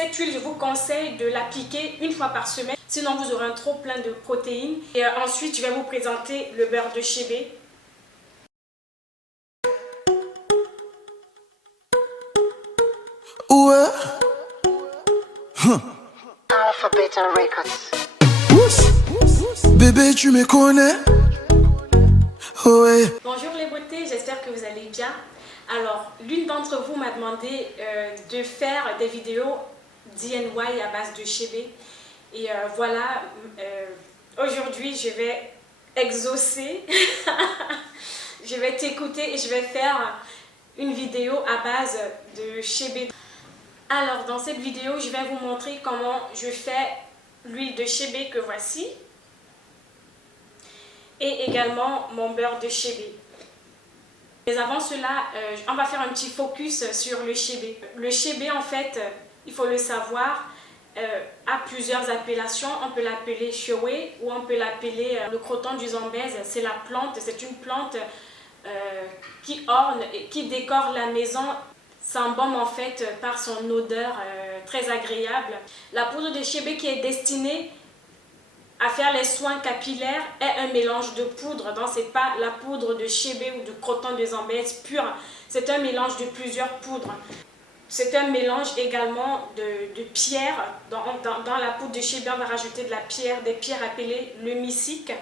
Cette huile, je vous conseille de l'appliquer une fois par semaine, sinon vous aurez un trop plein de protéines. Et ensuite, je vais vous présenter le beurre de chébé. Ouais. Alphabet Records. Bébé, tu me connais. Ouais. Bonjour les beautés, j'espère que vous allez bien. Alors, l'une d'entre vous m'a demandé de faire des vidéos DIY à base de chébé. Et voilà, aujourd'hui je vais exaucer, je vais t'écouter et je vais faire une vidéo à base de chébé. Alors, dans cette vidéo, je vais vous montrer comment je fais l'huile de chébé que voici. Et également mon beurre de chébé. Mais avant cela, on va faire un petit focus sur le chébé. Le chébé, en fait, il faut le savoir, a plusieurs appellations. On peut l'appeler choué ou on peut l'appeler le croton du Zambèze. C'est la plante, c'est une plante qui orne et qui décore la maison. S'embaume en fait par son odeur très agréable. La poudre de chébé qui est destinée à faire les soins capillaires est un mélange de poudre. Donc, ce n'est pas la poudre de chébé ou de croton de Zambèze pure. C'est un mélange de plusieurs poudres. C'est un mélange également de pierres. Dans la poudre de chébé, on va rajouter de la pierre, des pierres appelées le mysique,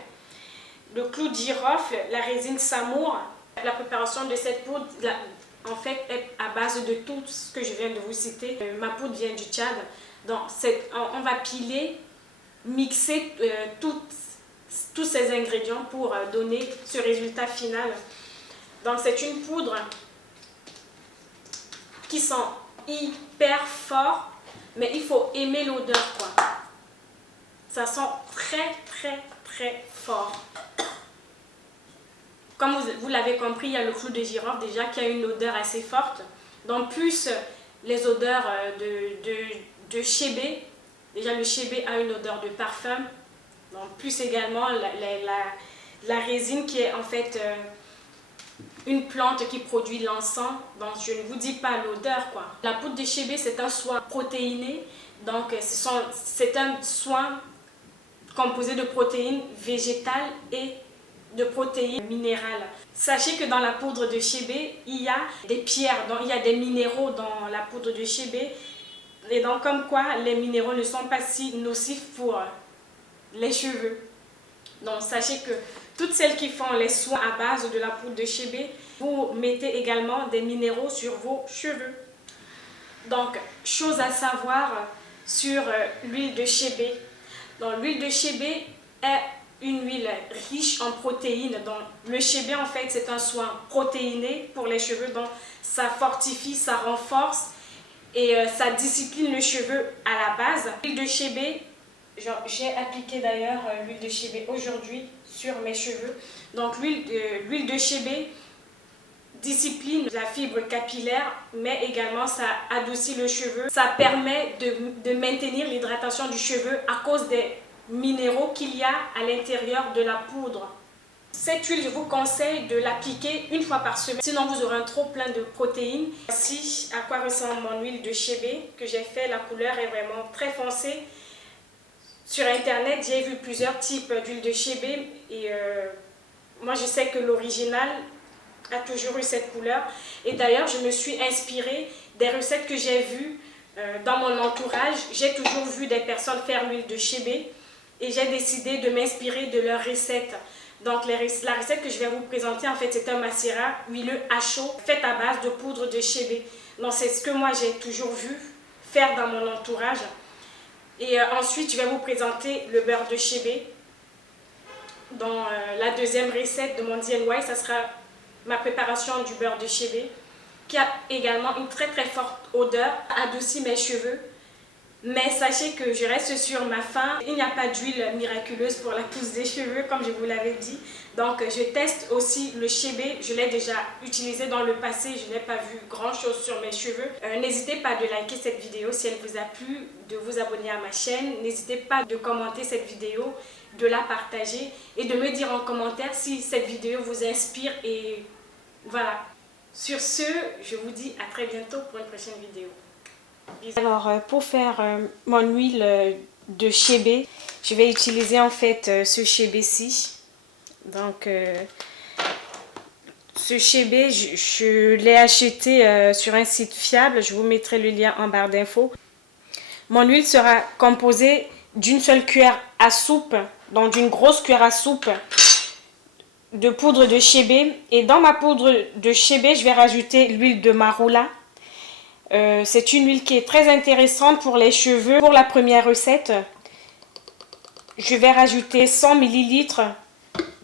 le clou de girofle, la résine samour. La préparation de cette poudre, en fait, est à base de tout ce que je viens de vous citer. Ma poudre vient du Tchad. Donc, on va piler, mixer tous ces ingrédients pour donner ce résultat final. Donc c'est une poudre qui sent hyper fort, mais il faut aimer l'odeur quoi. Ça sent très fort. Comme vous l'avez compris, il y a le clou de girofle déjà qui a une odeur assez forte. Donc plus les odeurs de chébé. Déjà, le chébé a une odeur de parfum. Donc, plus également la résine qui est en fait une plante qui produit l'encens. Donc, je ne vous dis pas l'odeur, quoi. La poudre de chébé, c'est un soin protéiné. Donc, c'est un soin composé de protéines végétales et de protéines minérales. Sachez que dans la poudre de chébé, il y a des pierres, donc il y a des minéraux dans la poudre de chébé. Et donc, comme quoi, les minéraux ne sont pas si nocifs pour les cheveux. Donc, sachez que toutes celles qui font les soins à base de la poudre de chébé, vous mettez également des minéraux sur vos cheveux. Donc, chose à savoir sur l'huile de chébé. Donc, l'huile de chébé est une huile riche en protéines. Donc, le chébé, en fait, c'est un soin protéiné pour les cheveux. Donc, ça fortifie, ça renforce et ça discipline le cheveu à la base. L'huile de chébé, j'ai appliqué d'ailleurs l'huile de chébé aujourd'hui sur mes cheveux. Donc l'huile de chébé discipline la fibre capillaire, mais également ça adoucit le cheveu. Ça permet de maintenir l'hydratation du cheveu à cause des minéraux qu'il y a à l'intérieur de la poudre. Cette huile, je vous conseille de l'appliquer une fois par semaine, sinon vous aurez un trop plein de protéines. Voici à quoi ressemble mon huile de chébé que j'ai fait. La couleur est vraiment très foncée. Sur internet, j'ai vu plusieurs types d'huile de chébé et moi je sais que l'original a toujours eu cette couleur. Et d'ailleurs, je me suis inspirée des recettes que j'ai vues dans mon entourage. J'ai toujours vu des personnes faire l'huile de chébé et j'ai décidé de m'inspirer de leurs recettes. Donc la recette que je vais vous présenter, en fait, c'est un macérat huileux à chaud fait à base de poudre de chébé. Donc c'est ce que moi j'ai toujours vu faire dans mon entourage. Et ensuite, je vais vous présenter le beurre de chébé. Dans la deuxième recette de mon DIY, ça sera ma préparation du beurre de chébé, qui a également une très forte odeur, adoucit mes cheveux. Mais sachez que je reste sur ma faim. Il n'y a pas d'huile miraculeuse pour la pousse des cheveux, comme je vous l'avais dit. Donc, je teste aussi le chébé. Je l'ai déjà utilisé dans le passé. Je n'ai pas vu grand-chose sur mes cheveux. N'hésitez pas de liker cette vidéo si elle vous a plu, de vous abonner à ma chaîne. N'hésitez pas de commenter cette vidéo, de la partager et de me dire en commentaire si cette vidéo vous inspire. Et voilà. Sur ce, je vous dis à très bientôt pour une prochaine vidéo. Alors, pour faire mon huile de chébé, je vais utiliser en fait ce chébé-ci. Donc, ce chébé, je l'ai acheté sur un site fiable. Je vous mettrai le lien en barre d'infos. Mon huile sera composée d'une seule cuillère à soupe, donc d'une grosse cuillère à soupe de poudre de chébé. Et dans ma poudre de chébé, je vais rajouter l'huile de marula. C'est une huile qui est très intéressante pour les cheveux. Pour la première recette, je vais rajouter 100 ml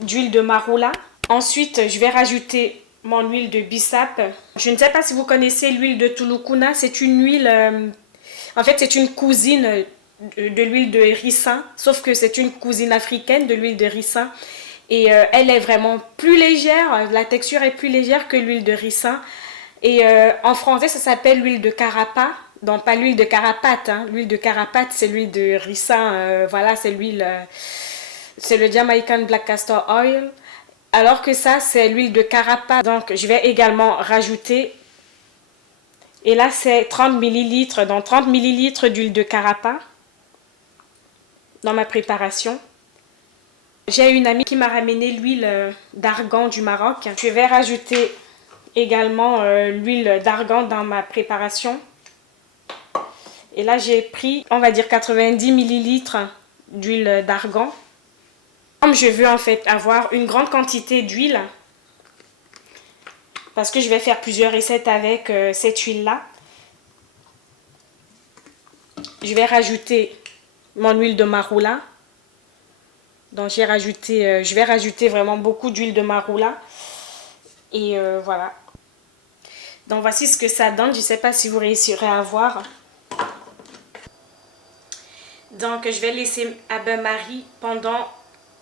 d'huile de marula. Ensuite, je vais rajouter mon huile de bissap. Je ne sais pas si vous connaissez l'huile de Tulukuna. C'est une huile, en fait c'est une cousine de l'huile de ricin, sauf que c'est une cousine africaine de l'huile de ricin. Et elle est vraiment plus légère, la texture est plus légère que l'huile de ricin. Et en français, ça s'appelle l'huile de carapa. Donc, pas l'huile de carapate. Hein. L'huile de carapate, c'est l'huile de ricin. Voilà, c'est l'huile... c'est le Jamaican Black Castor Oil. Alors que ça, c'est l'huile de carapa. Donc, je vais également rajouter... Et là, c'est 30 ml. Donc, 30 ml d'huile de carapa dans ma préparation. J'ai une amie qui m'a ramené l'huile d'argan du Maroc. Je vais rajouter également l'huile d'argan dans ma préparation. Et là, j'ai pris, on va dire, 90 ml d'huile d'argan. Comme je veux en fait avoir une grande quantité d'huile, parce que je vais faire plusieurs recettes avec cette huile-là, je vais rajouter mon huile de marula. Donc, je vais rajouter vraiment beaucoup d'huile de marula. Et voilà. Donc voici ce que ça donne. Je ne sais pas si vous réussirez à voir. Donc je vais laisser à bain-marie pendant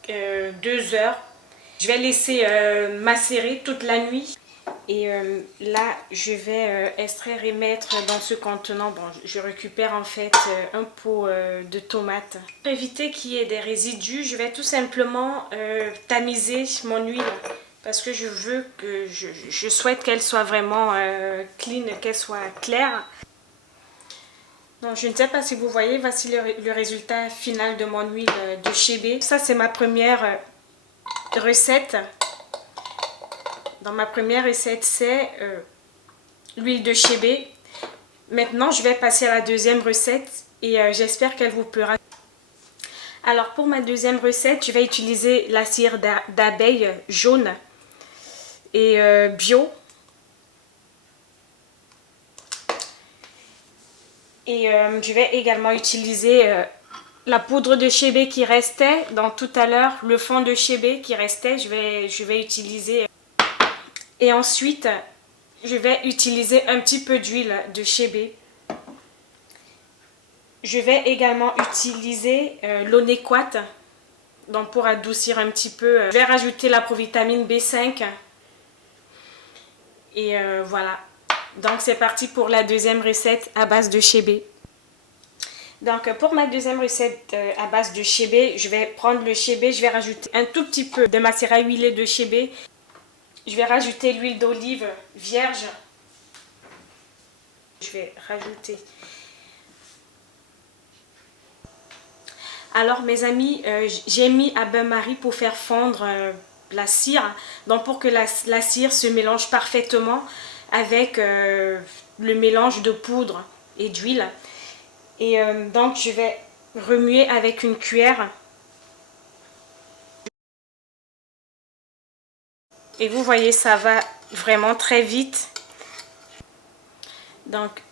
2 heures. Je vais laisser macérer toute la nuit. Et là, je vais extraire et mettre dans ce contenant. Bon, je récupère en fait un pot de tomates. Pour éviter qu'il y ait des résidus, je vais tout simplement tamiser mon huile. Parce que je souhaite qu'elle soit vraiment clean, qu'elle soit claire. Donc, je ne sais pas si vous voyez, voici le résultat final de mon huile de chébé. Ça, c'est ma première recette. Dans ma première recette, c'est l'huile de chébé. Maintenant, je vais passer à la deuxième recette et j'espère qu'elle vous plaira. Alors, pour ma deuxième recette, je vais utiliser la cire d'abeille jaune et bio. Et je vais également utiliser la poudre de chébé qui restait. Donc tout à l'heure, le fond de chébé qui restait, je vais utiliser. Et ensuite, je vais utiliser un petit peu d'huile de chébé. Je vais également utiliser l'onéquate, donc pour adoucir un petit peu. Je vais rajouter la provitamine B5. Et voilà. Donc c'est parti pour la deuxième recette à base de chébé. Donc pour ma deuxième recette à base de chébé, je vais prendre le chébé, je vais rajouter un tout petit peu de macérat huilé de chébé. Je vais rajouter l'huile d'olive vierge. Je vais rajouter. Alors mes amis, j'ai mis à bain-marie pour faire fondre la cire. Donc pour que la cire se mélange parfaitement avec le mélange de poudre et d'huile. Et donc je vais remuer avec une cuillère. Et vous voyez, ça va vraiment très vite. Donc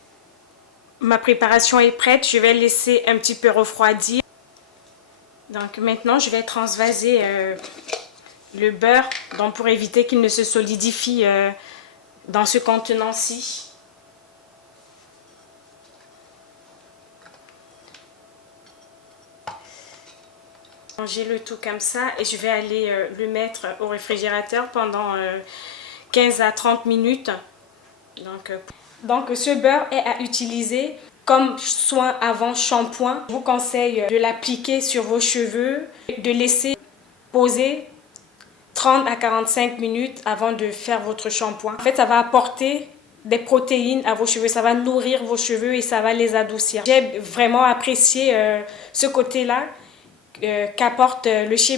ma préparation est prête. Je vais laisser un petit peu refroidir. Donc maintenant je vais transvaser le beurre, donc pour éviter qu'il ne se solidifie dans ce contenant-ci. J'ai le tout comme ça et je vais aller le mettre au réfrigérateur pendant 15 à 30 minutes. Donc ce beurre est à utiliser comme soin avant shampoing. Je vous conseille de l'appliquer sur vos cheveux, de laisser poser 30 à 45 minutes avant de faire votre shampoing. En fait, ça va apporter des protéines à vos cheveux, ça va nourrir vos cheveux et ça va les adoucir. J'ai vraiment apprécié ce côté-là qu'apporte le shea